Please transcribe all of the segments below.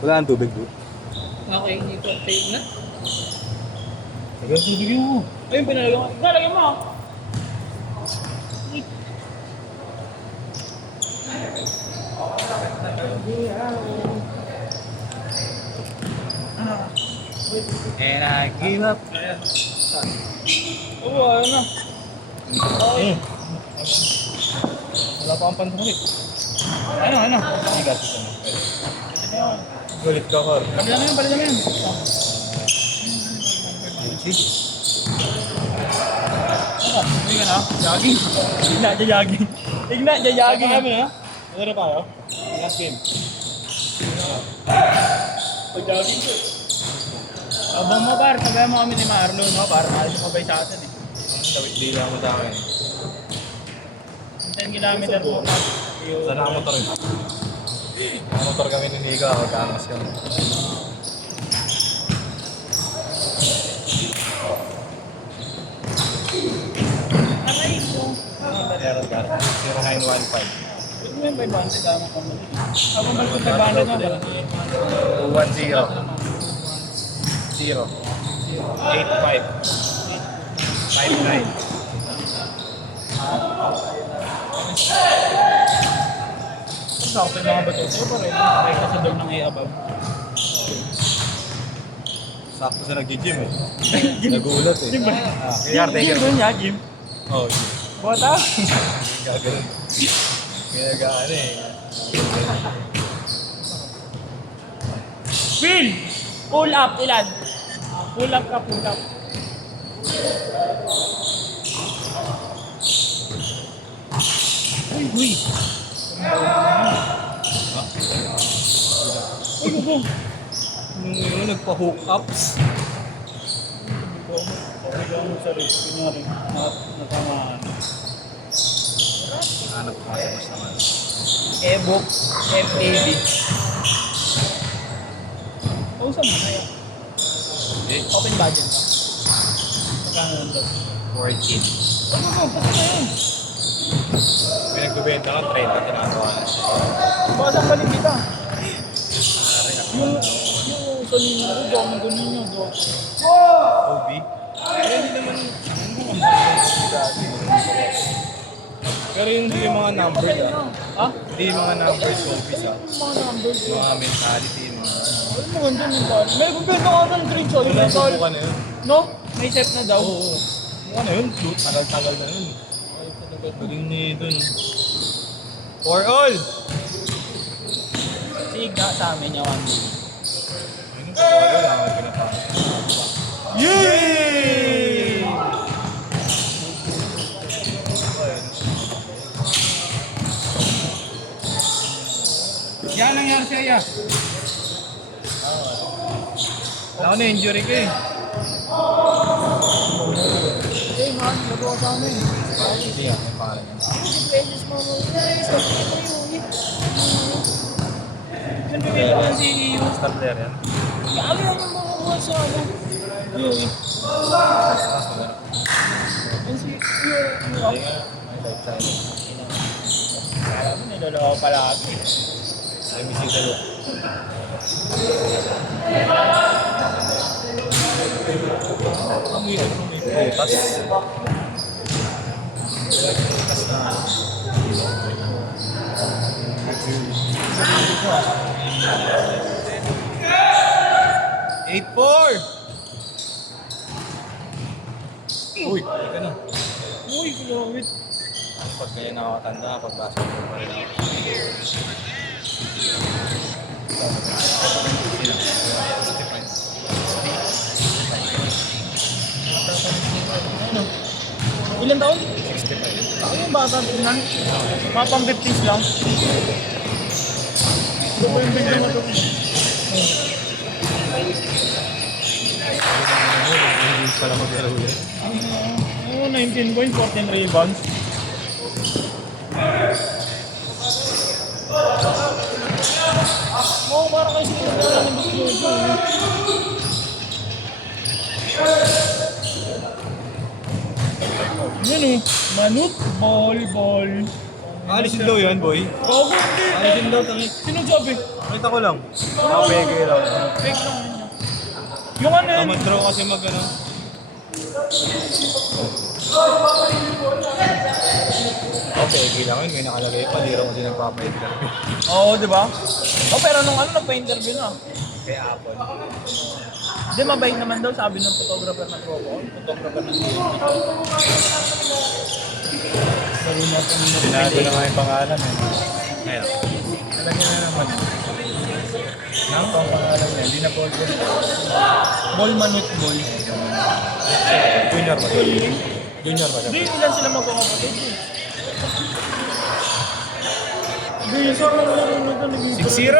Wala ang tubig bro. Okay, hindi ko. Save na. Hanggang tubig mo. Ayun, pinalagyan mo. Pinalagyan mo. And I give up. Oo, ayun na. Okay. Wala pa ang pantulit. Ano? Hindi kasi ito na. Gulit ka ko. Palitan mo yun. Hindi ka na. Jogging. Igna, jogging. Kami na? Ano na tayo? Last game. Pag-jogging ko. Abang mo par, sabihan mo kami ni Marlon, no? Para maalis mo ba sa atin eh. Tawid di lang mo sa akin. 10 kilometer po. Sana ang motor yun. Ang motor kami ni Nico, magkaangas kami. Aray ko. Meron ka. 0915. Huwag mo yung 500, tama ka mo. Abang ba yung 500 mo ba? 210. 0. 85. 59. Sakto yung mga bato sa'yo pa rin. May kasadol ng i-above. Sakto sa nag-gym eh. Nagulat eh. Gym ba? Kaya Gym doon niya, gym. Oh, Bota? gagawin. Kaya gaano eh. Will! Pull up, ilan? Pull up ka, pull up. Uy! Uy, gugo. Nung nagpa-hook ups. Pagkakaan mo sa risk, kunyari, natamaan. Hanap ko kasi mas naman. E-book, FAD. Pausan mo na yan. Eh, Open budget ka. Magkano nandun? 14. Ano ko? Pati na yun. Pinagbibenta ko, 30 tinatawa na siya. Basang balik kita. Nangyari na. Yung kanina ko, gawin ko ninyo. OB? Pero hindi naman, dati. Pero yung hindi yung mga numbers Ha? Hindi yung mga numbers ko, umpisa. Yung mga numbers Yung ko. mga mentality, yung mga... Ay, maganda yung bali. May kumpento ka ng green solid. Yung Green solid. nasubukan na yun. No? May set na daw. Oo. Ano yun? Tagal-tagal na yun. Galing ni dun. For all! Siga sa amin yung one day. Ayun, wala akong pinapasok. Yay! Yan nangyari sa iya. Wala ko na injury ko eh. Hey man, nagawa sa amin. Hindi nga, may pangalan yan. Beses mo mo. Saan bibili ko ng CEO? Star player yan. Gabi naman mga buwan sa ano. Yung Mas maganda. ang CEO. Hindi nga, may lifestyle. Alam mo, niloloko palagi. Ay, missing dalo. Ang weird. Butas. Butas na. 8-4! Uy, ka na. Uy, kilawit. Pag kaya nakakatanda, pag basketball pa rin ako. Ano? Ilan taon? 65. Ano yung bata tingnan? Mga pang 50s lang. Ito po yung bigla na ito. Hindi pala mag-alaro yan. Ano, 19 points, 14 rebounds. Oo, parang kasi nagkakaroon ng gusto ito. Yan o, manut, ball. Alisin daw yan, boy. Gago, hindi. Alisin daw, tangi. Sino sabi? Nakita ko lang. Nakapeke lang. Fake lang yun. Yung ano yun? Mag-draw kasi mag-ano. Peke lang yun. May nakalagay pa. Di raw kasi nagpapa-interview. Oo, di ba? Oh, pero nung ano, nagpa-interview na. Kaya Apple. Hindi, mabait naman daw, sabi ng photographer ng Coco. Photographer ng Coco. Sinabi na nga yung pangalan eh. Ngayon. Nalagyan na naman. Ang pangalan niya, hindi na Paul Ball. Ballman with ball. Junior ba? Junior ba? Hindi, ilan sila magkakapatid eh. Hindi, isa lang meron na doon. 6-0!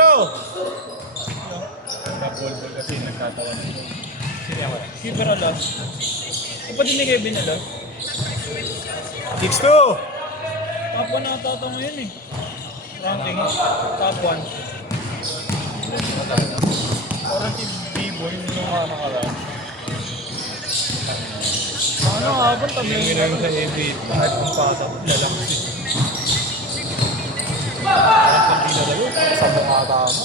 Paul Ball kasi nagtatawa na. Sino ako? Keeper alas. Kapatid ni Kevin alas. 6-2! Top 1 na tata ngayon eh. Ranking. Top 1. Parang si B-Boy nung nakakaraan. Ano habang tabi Yung minang sa NBA, lahat kong pasa, lalaki. Parang hindi na lalo, sa mukha tama.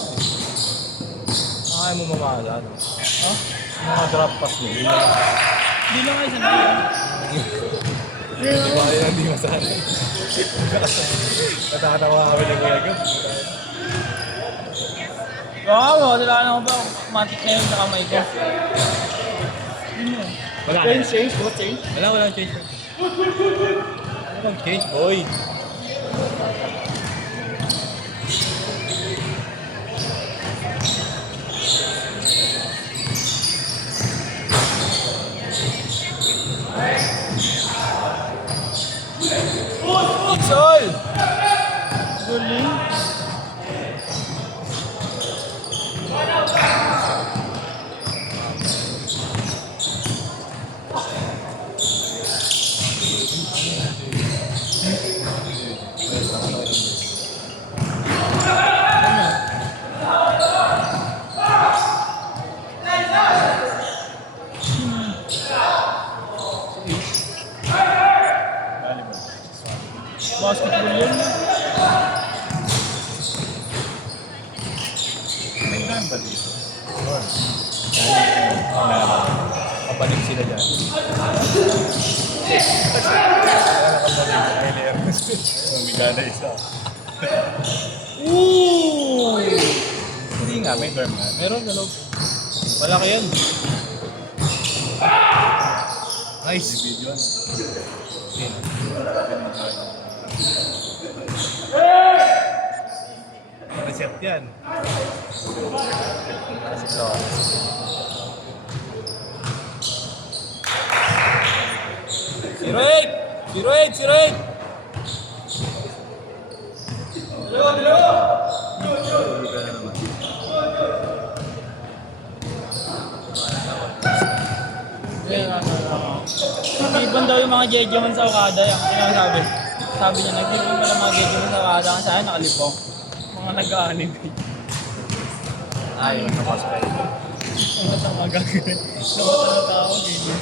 Kaya mo mamala, ano? Ha? Yung mga drop pass mo, yun na lang. Hindi lang nga isang bilang. Di ba yun hindi masanay? Natatawa kami ng Kuya Gab. Oo, wala na ako ba? Matik na yun sa kamay ko. Yun yun. Wala na. Change? Go change? Wala change. Ano bang change, boy? It's all! Galing. Basketball yun. May time ba dito? Kapalik sila dyan. Mamila na isa. Ooh! Hindi nga, may term nga. Meron na loob. Malaki yan. Nice. Video. Reset yan. Kasi Flores. 08! 08! 08! Nag-ibon daw yung mga Jejemon sa Okada, yung sinasabi. Sabi niya, nag-ibon pala mga Jejemon sa Okada kasi saan nakalipong. Mga nag-anime. Ayun, nakasakay. Ang matang magagawin. Nakata na tao, ganyan.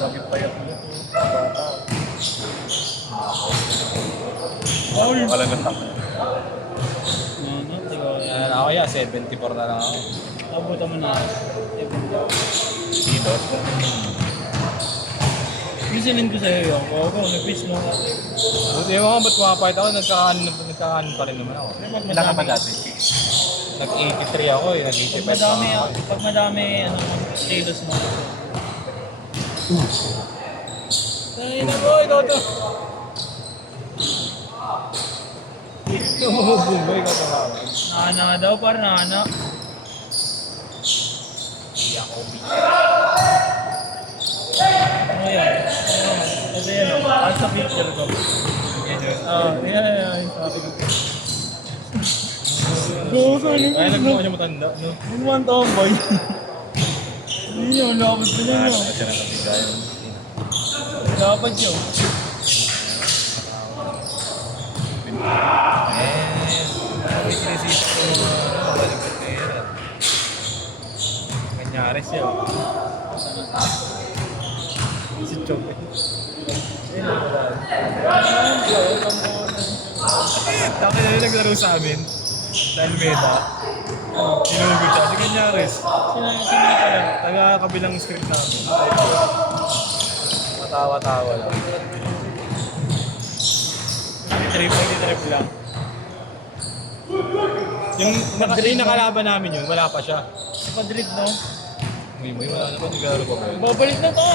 Pagpapayat mo ito. Paul! Wala na tako. Ano, tigo. Yan ako ya, 74 na lang ako. Abutan mo na. Dito. Yung sinend ko sa'yo yun. Oo, nag-pitch mo. Buti ewan ko ba't kumapahit ako, nagkakaano pa rin naman ako. Ilan ka ba dati? Nag-83 ako eh, nag-85 Pag madami, ano, status mo. Ay, nako, ikaw to. Ikaw mamubumbo, ikaw tumawa. Nana daw, parang nana. Jacobi. Ano yan? Kasi yan, at sa picture ko. Yan. Sabi ko. Go, saan yung Ay, nagmukha niya matanda, no? yung one tomboy. Hindi yun, lapad ko Ah, yun. siya na kabigay. Lapad yun. May sinisip ko mga balikat na yan. Nyaris yun. Si Chok eh. Ayun ang wala. Taki na yung naglaro sa amin. Sa Almeda. Sinugod siya. Sige Nyaris. Sino pala? Taga-kabilang street namin. Matawa-tawa lang. Trip lang. Yung nakalaban namin yun, wala pa siya. Si Padrid, no? May wala naman, naglaro pa ba yun? Babalik na to.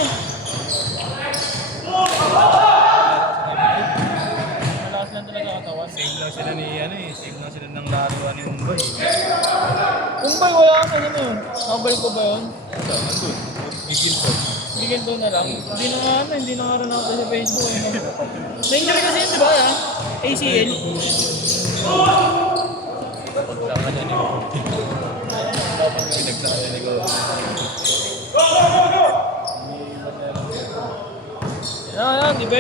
Malakas lang talaga katawan. Save lang sila ni, save lang sila ng laruan ni Umbay. Kung ba'y wala ka na yun? Nakabalik ko ba yun? Wala, nandun. Gigil ko. Bigyan doon na lang. Hindi na nga rin ako sa Facebook. Na-injury kasi yun, di ba? ACL. Pagtaka niya ni Umbay. Pinagtaka niya ni Umbay. Yan, di ba?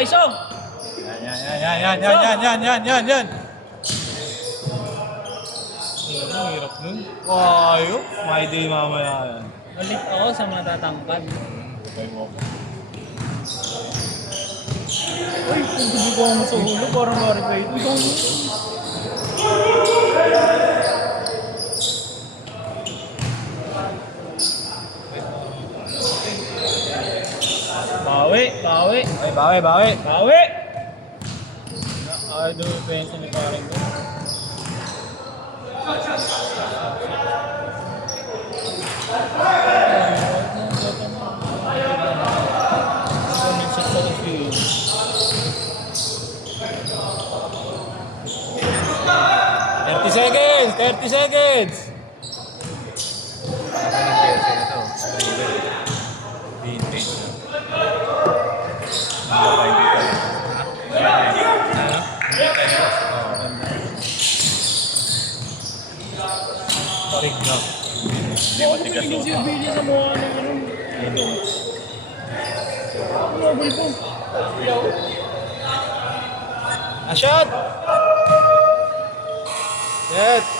Iso! Yan. Ang hirap nun. Wayo, may day mamaya yan. Ulit ako sa matatangkad. Kapay mo ako. Uy, kung gusto ko mo sa ulo, parang ma-replay ito. Bawi! Ay, bawi! Ay, doon yung pensa ni parang doon. Seconds! 30 seconds! Vintage. Parig na. Hindi matigas Hindi si Billy sa mukha ng ano. Ito. Mobile phone. A shot! Set!